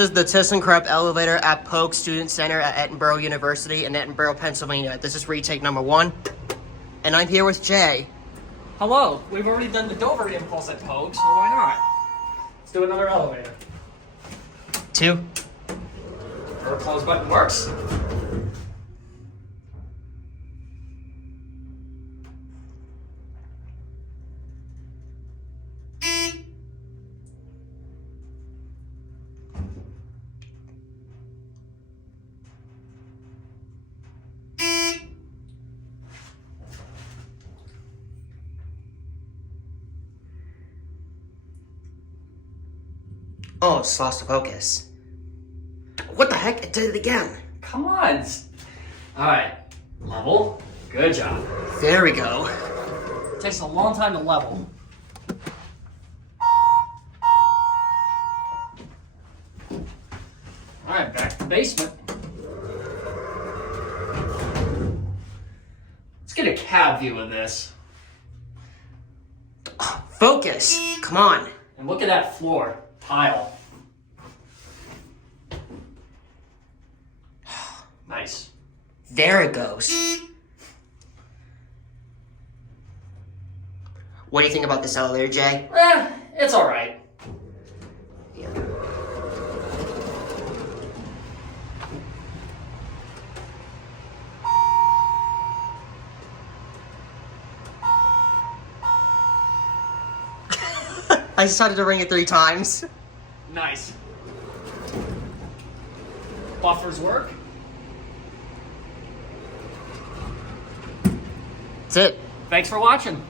This is the ThyssenKrupp elevator at Pogue Student Center at Edinboro University in Edinboro, Pennsylvania. This is retake number 1, and I'm here with Jay. Hello. We've already done the Dover impulse at Pogue, so why not? Let's do another elevator. 2. Door close button works. Oh, it's lost focus. What the heck? It did it again. Come on. Alright. Level. Good job. There we go. It takes a long time to level. Alright, back to the basement. Let's get a cab view of this. Focus. Come on. And look at that floor. Tile. Nice. There it goes. What do you think about this elevator, Jay? It's alright. Yeah. I decided to ring it 3 times. Nice. Buffers work. That's it. Thanks for watching.